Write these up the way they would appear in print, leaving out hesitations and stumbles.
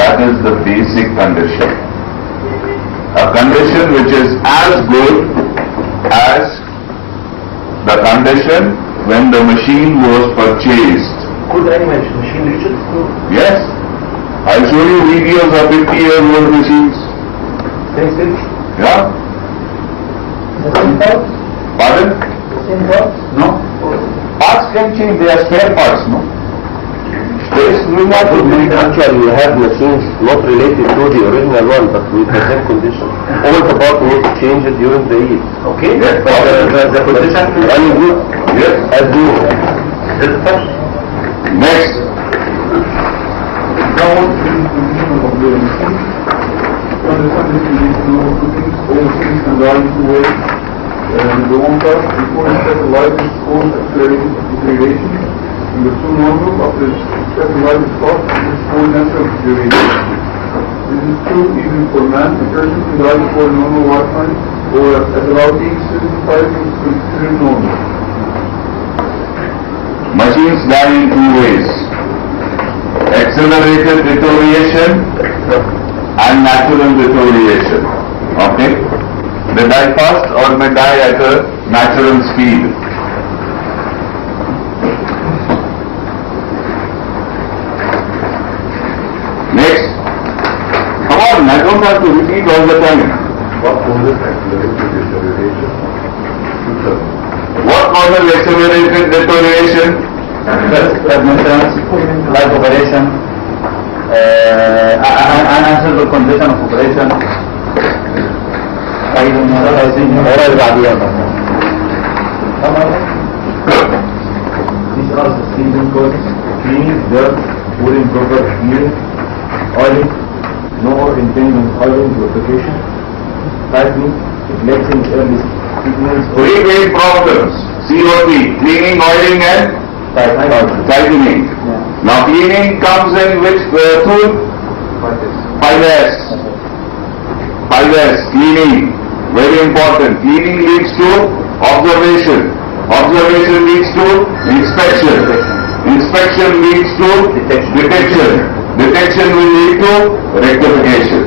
That is the basic condition. A condition which is as good as the condition when the machine was purchased. Could I mention machine reaches? Yes. I'll show you videos of 50-year-old machines. Same. Yeah? The same parts? Pardon? The same parts? No. Parts can change, they are spare parts, no? Space will not be. Actually, we have machines not related to the original one, but with the same condition. All the parts need to change it during the year. Okay? Yes. But the condition is running good. Yes. As good. Next. Now, what is the condition of the machine? To understand this, you need to know two things. All things can die in two ways. The one part, before it stabilizes, is called accelerated deterioration. And the two normal, after it stabilizes cost, is called natural deterioration. This is true even for man. A person can die before a normal lifetime, or at about age 75 is considered normal. Machines die in two ways. Accelerated deterioration and natural deterioration. Okay? They die fast or may die at a natural speed. Next. Come on, I don't have to repeat all the time. What causes accelerated deterioration? What causes accelerated deterioration? Like maintenance, life operation, unsuitable condition of operation. These are the season causes: cleaning, dirt, poor improper heating, oiling, no or intending oiling purification, tightening, neglecting early treatments, Three main problems. COT, cleaning, oiling and tightening. Now cleaning comes in which tool? 5S. 5S, cleaning. Very important. Cleaning leads to observation. Observation leads to inspection. Inspection leads to detection. Detection will lead to rectification.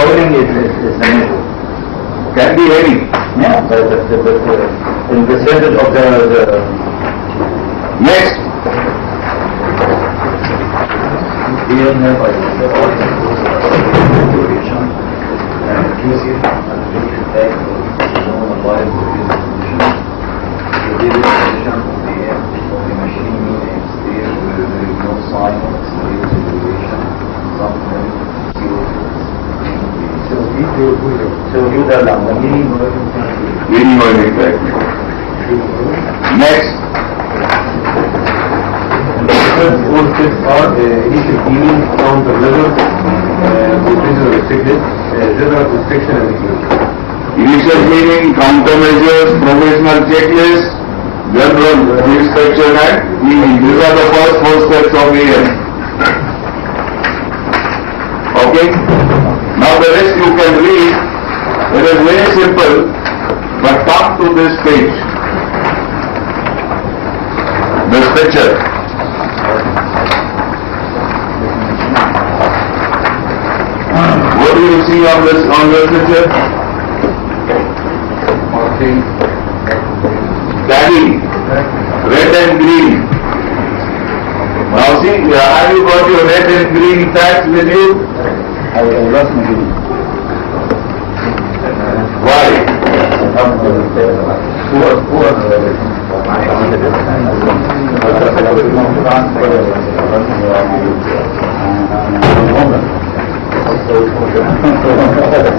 oiling is the measure. Can be any. Yeah, but in the percentage of the Next. Leading oil effect. Next. all steps are initial cleaning, counter level, procedure restricted, general restriction and execution. Initial cleaning, countermeasures, professional checklist, general inspection and cleaning. These are the first 4 steps of AM. Okay? Now the rest you can read. It is very simple, but come to this page. This picture. What do you see on this picture? Daddy, red and green. Now see, have you got your red and green tags with you? I lost my green. Why?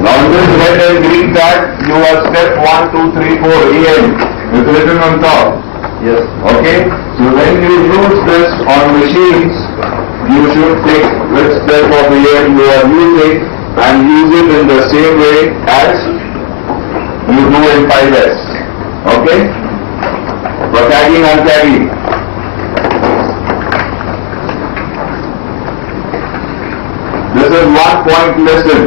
Now in this red and green tag, you have step 1, 2, 3, 4, EN. It's written on top. Yes. Okay? So when you use this on machines, you should take which step of the year you are using and use it in the same way as you do in 5S. Okay? For tagging and tagging. This is 1 point lesson.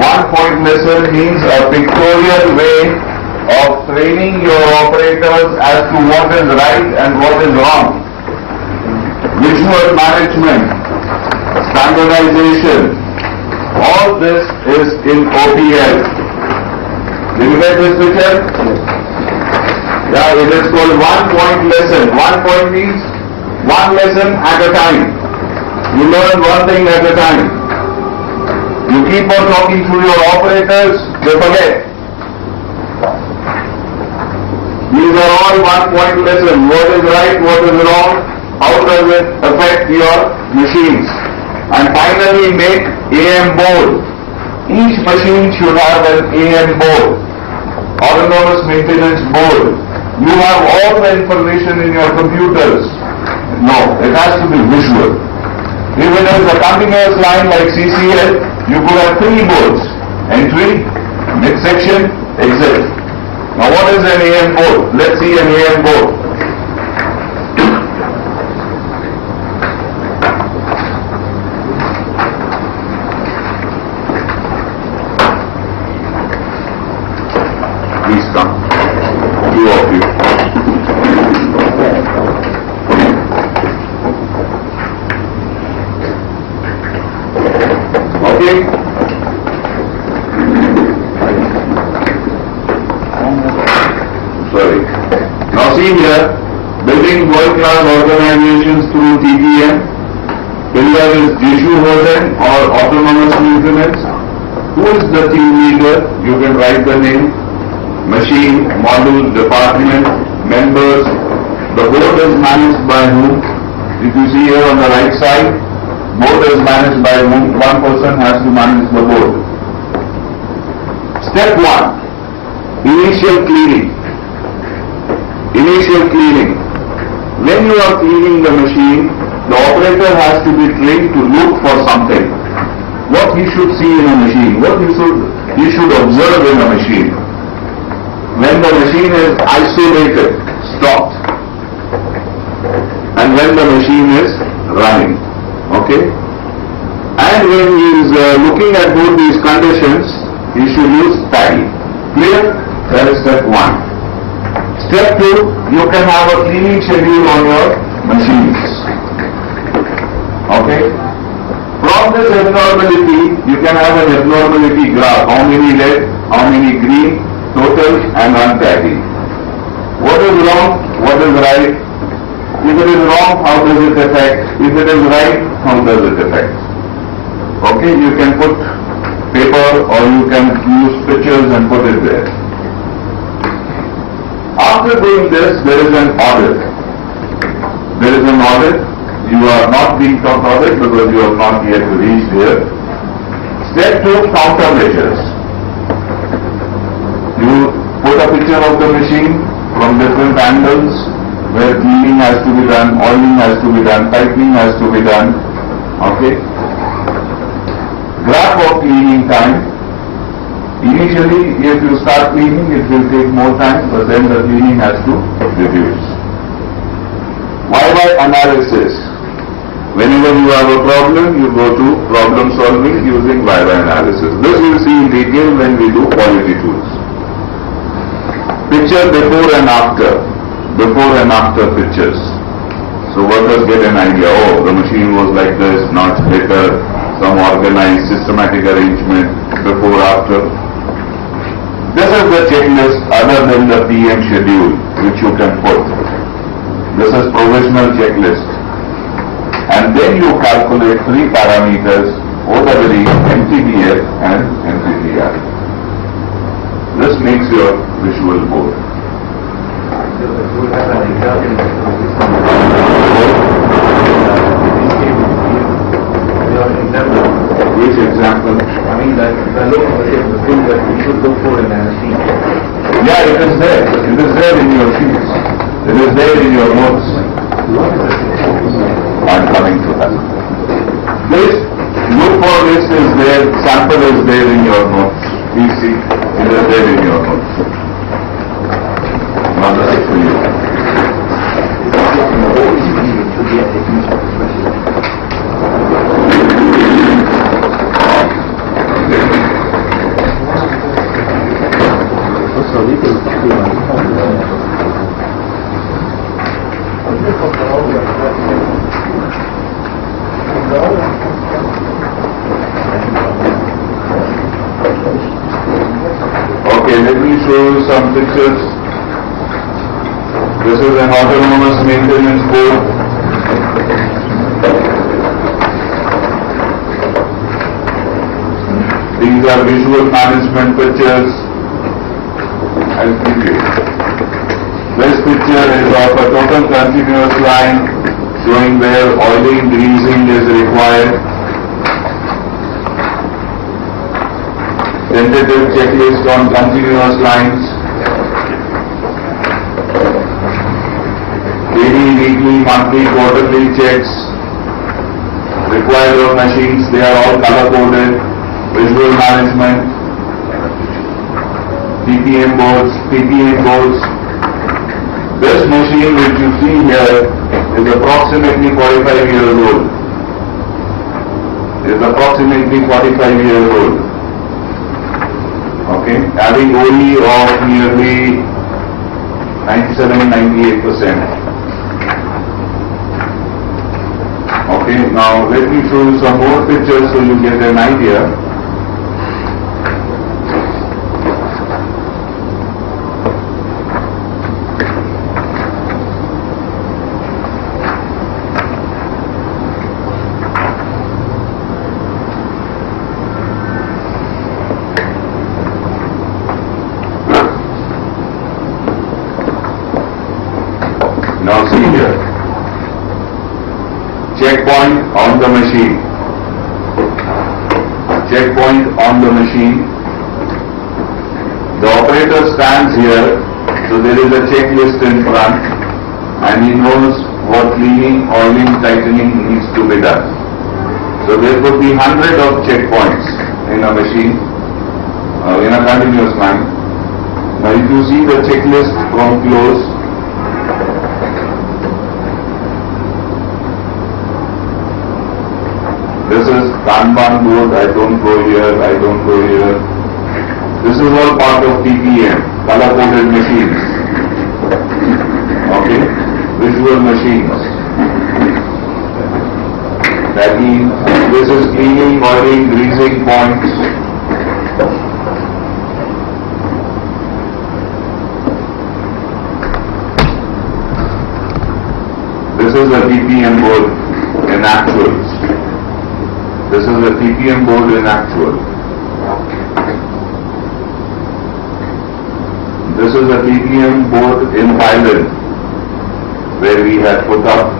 1 point lesson means a pictorial way of training your operators as to what is right and what is wrong. Visual management, standardization, all this is in OPL. Did you get this picture? Yeah, it is called 1 point lesson. 1 point means one lesson at a time. You learn one thing at a time. You keep on talking to your operators, they forget. These are all 1 point lesson. What is right, what is wrong, how does it affect your machines. And finally make AM board. Each machine should have an AM board, autonomous maintenance board. You have all the information in your computers. No, it has to be visual. If it is a continuous line like CCL, you could have 3 boards. Entry, midsection, exit. Now what is an AM board? Let's see an AM board. Please come. 2 of you. Okay? Sorry. Now see here, building world-class organizations through TPM. Pillar is issue holding or autonomous maintenance. Who is the team leader? You can write the name. Machine, module, department, members. The board is managed by whom? If you see here on the right side, board is managed by whom? One person has to manage the board. Step 1, initial cleaning. Initial cleaning. When you are cleaning the machine, the operator has to be trained to look for something. What he should see in a machine, what he should observe in a machine. When the machine is isolated, stopped, and when the machine is running. Okay? And when he is looking at both these conditions, he should use tally. Clear? That is step 1. Step 2, you can have a cleaning schedule on your machines. Okay? From this abnormality, you can have an abnormality graph. How many red, how many green, total and untidy. What is wrong? What is right? If it is wrong, how does it affect? If it is right, how does it affect? Okay, you can put paper or you can use pictures and put it there. After doing this, there is an audit. There is an audit. You are not being taught audit because you have not yet reached here. Step 2, countermeasures. You put a picture of the machine from different angles where cleaning has to be done, oiling has to be done, tightening has to be done. Okay? Graph of cleaning time. Initially, if you start cleaning, it will take more time, but then the cleaning has to reduce. YY analysis. Whenever you have a problem, you go to problem solving using YY analysis. This you will see in detail when we do quality tools. Picture before and after pictures. So workers get an idea, oh, the machine was like this, not better, some organized, systematic arrangement, before, after. This is the checklist other than the PM schedule which you can put. This is provisional checklist. And then you calculate 3 parameters, OWD, MTBF and MTTR. This makes your visual board. Which example? I mean, like, the thing that we should look for in a machine. Yeah, it is there. It is there in your sheets. It is there in your notes. I'm coming to that. This look for list is there, sample is there in your notes. Please see, it is there in your notes. Now this is for you. show you some pictures. This is an autonomous maintenance board. These are visual management pictures. I'll give you. This picture is of a total continuous line showing where oiling, greasing is required. Tentative checklist on continuous lines. Daily, weekly, monthly, quarterly checks required on machines. They are all color coded. Visual management. TPM boards. This machine which you see here is approximately 45 years old. Okay, having OE of nearly 97-98%. Okay, now let me show you some more pictures so you get an idea. Now see here, checkpoint on the machine. The operator stands here, so there is a checklist in front and he knows what cleaning, oiling, tightening needs to be done. So there could be hundreds of checkpoints in a machine, in a continuous line. Now if you see the checklist from close, this is Kanban board, I don't go here. This is all part of TPM, color-coded machines. Okay, visual machines. That means this is cleaning, oiling, greasing points. This is a TPM board in actuals. This is a TPM board in actual. This is a TPM board in Thailand, where we had put up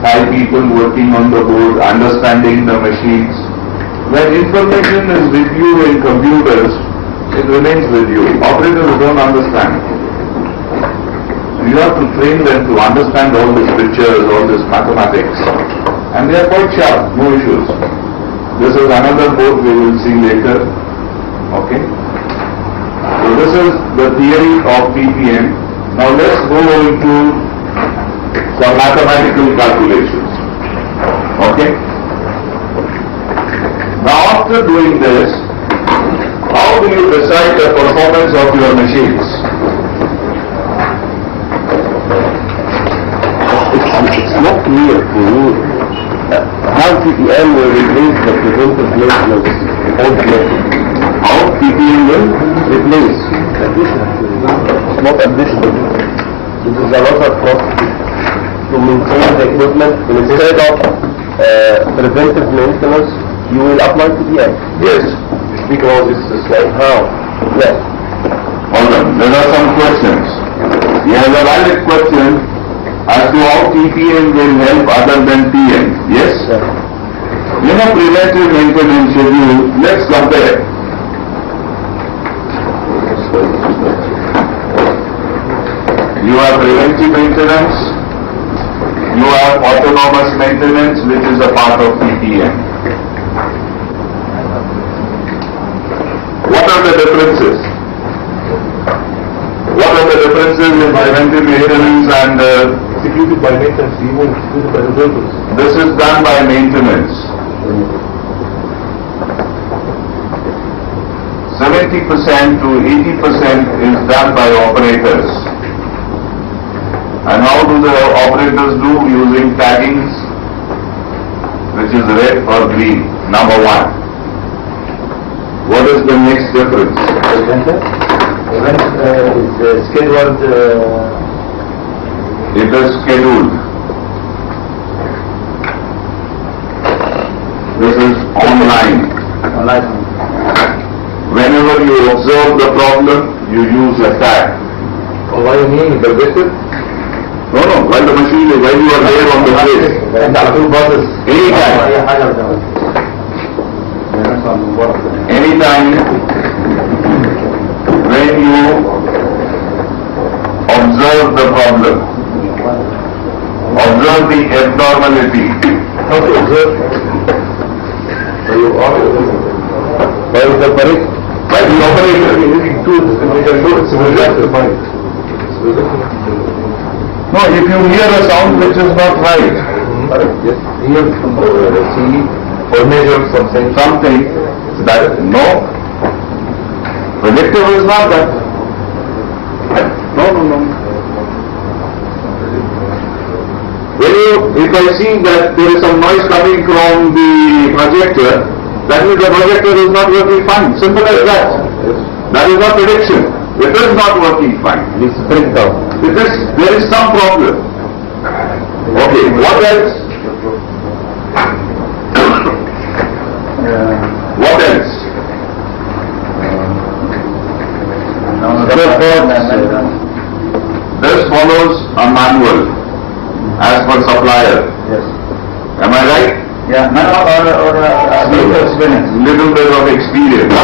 5 people working on the board, understanding the machines. When information is with you in computers, it remains with you. Operators don't understand. You have to train them to understand all these pictures, all this mathematics. And they are quite sharp, no issues. This is another board we will see later. Okay. So this is the theory of TPM. Now let's go into some mathematical calculations. Okay. Now after doing this, how do you decide the performance of your machines? It's not clear to me how TPM will replace the preventive maintenance method. How TPM will Replace. It's not additional. This is another process to maintain the equipment. Instead of preventive maintenance, you will apply TPM. Yes. Speak about this slide. How? Yes. Hold on. There are some questions. We have a valid question as to how TPM will help other than PM. Yes? Sir. You know, preventive maintenance schedule, let's compare. You have preventive maintenance, you have autonomous maintenance, which is a part of TPM. What are the differences? What are the differences in preventive maintenance and Executed by maintenance, you won't execute by the workers. this is done by maintenance? 70% to 80% is done by operators. And how do the operators do? Using taggings, which is red or green, number 1. What is the next difference? When is scheduled? It is scheduled. This is online. Whenever you observe the problem, you use a tag. What do you mean? The visit? No, while the machine is, while you are there on the place. And the two buses. Anytime when you observe the problem, observe the abnormality. How to observe? So you are by the operator. By the operator. No, if you hear a sound which is not right, Yes, here see or measure something. that no. Predictive is not that. No. If I see that there is some noise coming from the projector, that means the projector is not working fine. Simple as that. That is not prediction. It is not working fine. It's breakdown. There is some problem. Okay, what else? What else? This follows a manual as per supplier. Yes. Am I right? Yeah. Little bit of experience.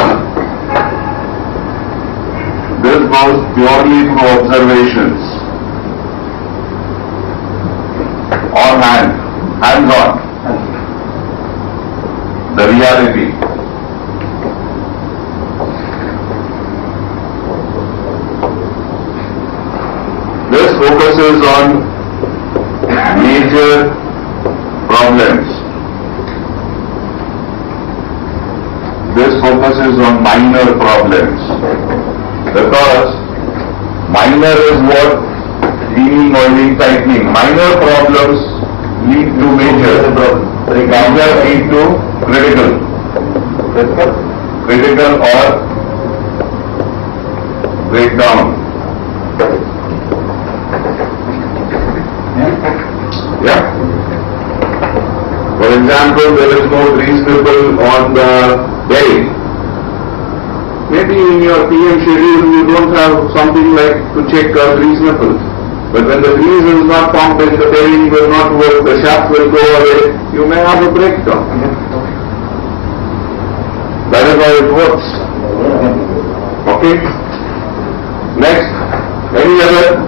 This goes purely through observations or hands-on. The reality. This focuses on major problems. This focuses on minor problems. Because minor is what? Cleaning, oiling, tightening. Minor problems lead to major. Major lead to critical. Critical or breakdown. Yeah. For example, there is no grease nipple on the bearing. Maybe in your PM schedule you don't have something like to check a grease nipple. But when the grease is not pumped and the bearing will not work, the shaft will go away, you may have a breakdown. That is how it works. Okay? Next. Any other?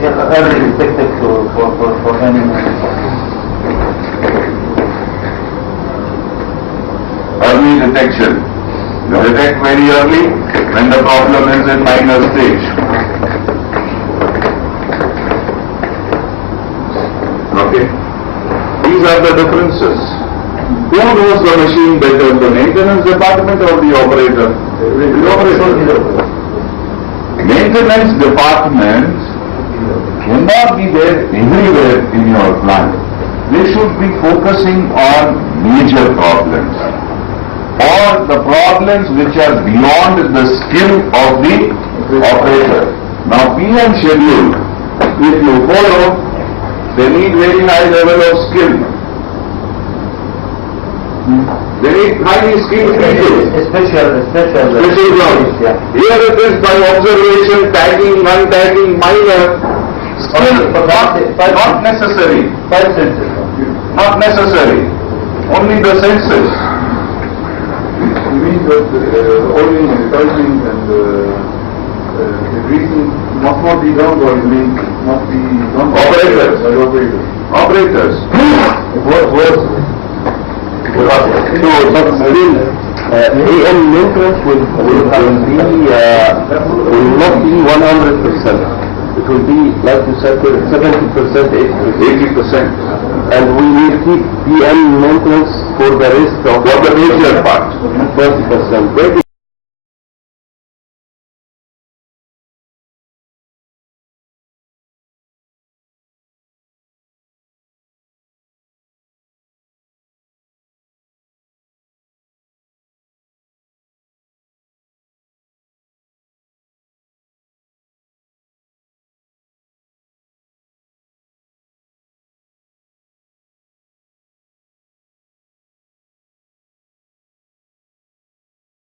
Early detected for any. Early detection. You detect very early when the problem is in minor stage. Okay? These are the differences. Who knows the machine better, the maintenance department or the operator? The operator. Maintenance department cannot be there everywhere in your plant. They should be focusing on major problems or the problems which are beyond the skill of the operator. Now PM schedule, if you follow, they need very high level of skill. They need highly skilled people. Special ground. Here it is by observation, tagging, untagging, minor. Skill, not necessary. Five senses. Not necessary. Only the senses. You mean that oiling and tightening and the greasing must not be done by maintenance, must be done by Operators. operators. Operators. AM maintenance will not be 100%. It will be, like you said, 70%, 80%. and we will keep PM maintenance for the rest of For the major part. 20%.